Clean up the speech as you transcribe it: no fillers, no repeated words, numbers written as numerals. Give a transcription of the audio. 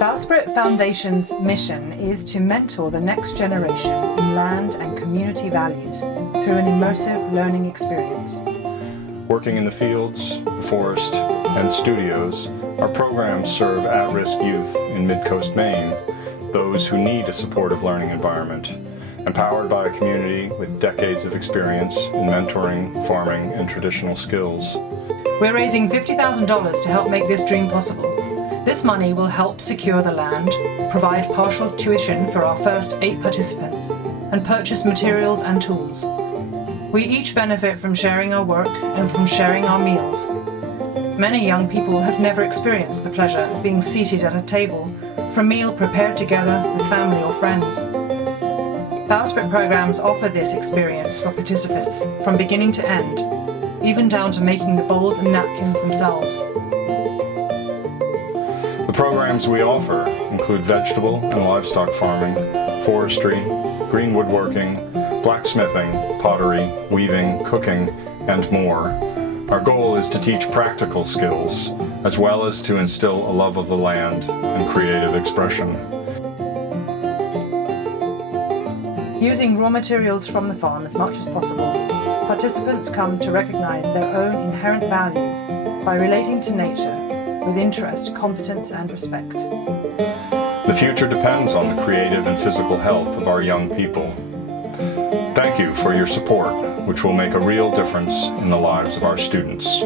Bowsprit Foundation's mission is to mentor the next generation in land and community values through an immersive learning experience. Working in the fields, forest, and studios, our programs serve at-risk youth in mid-coast Maine, those who need a supportive learning environment, empowered by a community with decades of experience in mentoring, farming, and traditional skills. We're raising $50,000 to help make this dream possible. This money will help secure the land, provide partial tuition for our first 8 participants, and purchase materials and tools. We each benefit from sharing our work and from sharing our meals. Many young people have never experienced the pleasure of being seated at a table for a meal prepared together with family or friends. Bowsprit programs offer this experience for participants from beginning to end, even down to making the bowls and napkins themselves. The programs we offer include vegetable and livestock farming, forestry, green woodworking, blacksmithing, pottery, weaving, cooking, and more. Our goal is to teach practical skills, as well as to instill a love of the land and creative expression. Using raw materials from the farm as much as possible, participants come to recognize their own inherent value by relating to nature with interest, competence, and respect. The future depends on the creative and physical health of our young people. Thank you for your support, which will make a real difference in the lives of our students.